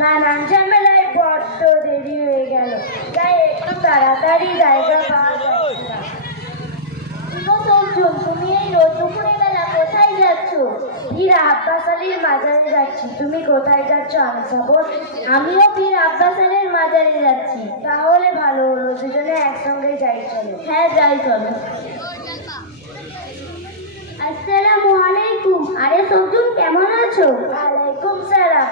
নানান ঝামেলায় বড্ড দেরি হয়ে গেল। তাই একটু তাড়াতাড়ি জায়গা পাওয়া যাচ্ছে তুমি এই রোদ দুপুরে বেলা কোথায় যাচ্ছ? পীর আব্বাস আলীর মাজারে যাচ্ছি। তুমি কোথায় যাচ্ছ আমি খবর? আমিও পীর আব্বাস আলীর মাজারে যাচ্ছি। তাহলে ভালো হলো, দুজনে একসঙ্গে যাই চলো। হ্যাঁ যাই চলো। আসসালামু আলাইকুম। আরে সবজুন কেমন আছো? সালাম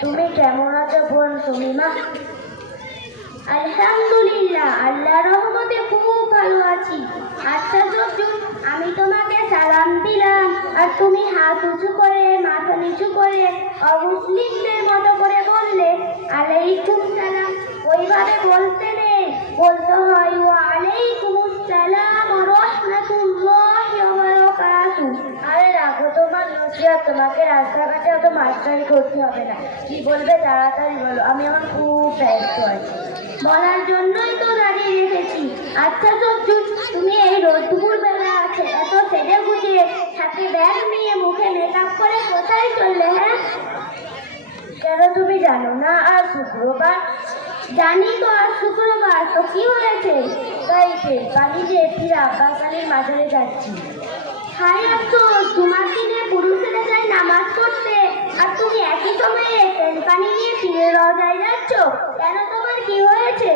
তুমি কেমন আছো বোন সুমিমা? আলহামদুলিল্লাহ, আল্লাহ রহমতে খুব ভালো আছি। আচ্ছা আমি তোমাকে সালাম দিলাম। আর তুমি হাত উঁচু করে, মাথা নিচু করে, অমুসলিমদের মতো করে বললে, আলাইকুম সালাম। ওইভাবে বলতে নেই। বলতে হয় ও আলাইকুম আসসালাম তোমার নসিহত তোমাকে রাস্তাঘাটে অত মাস্টারি করতে হবে না। কি বলবে তাড়াতাড়ি বলো, আমি আমার খুব ব্যস্ত আছি। বলার জন্যই তো দাঁড়িয়ে রেখেছি। আচ্ছা সবজুন তুমি এই রোদ বেলা আছে, এত সেজে গুজিয়ে হাতে ব্যাগ নিয়ে মুখে মেকআপ করে কোথায় চললে হ্যাঁ? কেন তুমি জানো না আর শুক্রবার? জানি তো আর শুক্রবার, তো কি হয়েছে? তাই পানি ফিরে আব্বাস আলীর মাজারে যাচ্ছি। হাই আফসোস, তোমার দিনে পুরুষেরা যায় নামাজ পড়তে আর তুমি একই সময়ে তেল পানি নিয়ে ফিরে রজায় যাচ্ছ কেন তোমার কি হয়েছে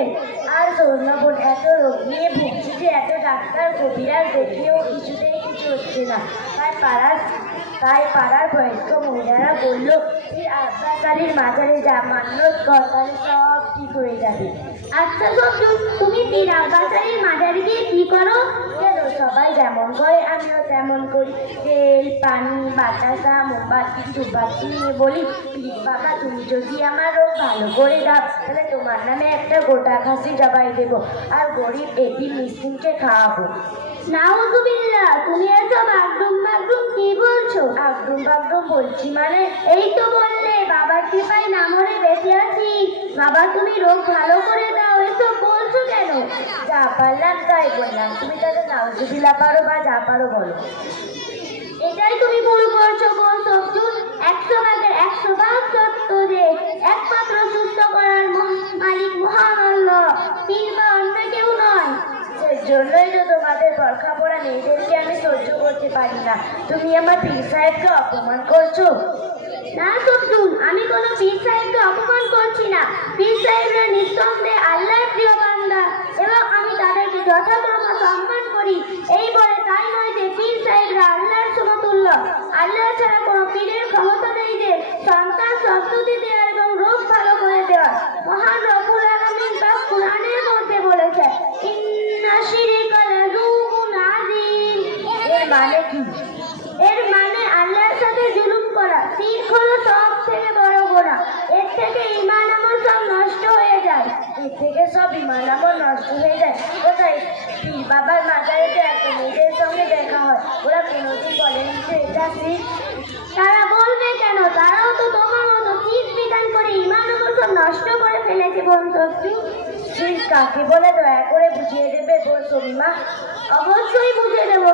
ধন্য এত রোগ নিয়ে ভুগছি এত ডাক্তার, কবিরাজ দেখিয়েও কিছুতেই কিছু হচ্ছে না। তাই পাড়ার তাই পাড়ার বয়স্ক মহিলারা বলল আব্বাস আলীর যা মান্যত কর সব ঠিক হয়ে যাবে। আচ্ছা তুমি পীর আব্বাস মাঝারে গিয়ে কি করো? সবাই যেমন করে আমিও তেমন করি। তেল পানি বাতাসা মোমবাতি ধূপবাতি নিয়ে বলি "পীর বাবা তুমি যদি আমার রোগ ভালো করে দাও তাহলে তোমার নামে একটা গোটা খাসি জবাই দেবো আর গরিব এটি মিসকিনকে খাওয়াবো। নাউজুবিল্লাহ তুমি এসব আগডুম বাগডুম কি বলছো? আগডুম বাগডুম বলছি মানে? এই তো বললে বাবার কৃপায় না মরে বেঁচে আছি। বাবা তুমি রোগ ভালো করে দাও। এসব বলছো কেন? যা পারলাম তাই বললাম তুমি তাহলে নাউজুবিল্লাহ পারো বা যা পারো বলো। এটাই তুমি ভুল করছ সবজুন একশো ভাগের একশো ভাগ যে, একমাত্র সুস্থ করার মালিক মহান আল্লাহ পীর বা অন্য কেউ নয়। জন্যই তো তোমাদের বরখা পড়া মেয়েদেরকে আমি সহ্য করতে পারি না। তুমি আমার পীর সাহেবকে অপমান করছ? না সবজুন আমি কোনো পীর সাহেবকে অপমান করছি না। পীর সাহেবরা নিঃসন্দেহে আল্লাহর প্রিয় বান্দা এবং আমি তাদেরকে যথাযথ সম্মান করি। এই বলে তাই নয় যে পীর সাহেবরা আল্লাহর সমতুল্য। আল্লাহ ছাড়া কোনো পীরের ক্ষমতা নেই যে সন্তান সন্ততি দেওয়ার এবং রোগ ভালো করে দেওয়া মহান রবুল আলামিন তার কোরআনের মধ্যে বলেছে মানে কি এর মানে আল্লাহর সাথে জুলুম করা শিরক হলো সব থেকে বড় গোনা এর থেকে ইমান আমল সব নষ্ট হয়ে থেকে সব ইমান আমল নষ্ট হয়ে যায়। কোথায়? বাবার মেয়েদের সঙ্গে দেখা হয়। ওরা কোনোদিন যে এটা তারা বলবে কেন? তারাও তো তোমার মতো শির বিধান করে সব নষ্ট করে ফেলেছে বোন কাকে বলে দয়া করে বুঝিয়ে দেবে বোন সবিমা অবশ্যই বুঝিয়ে দেবো।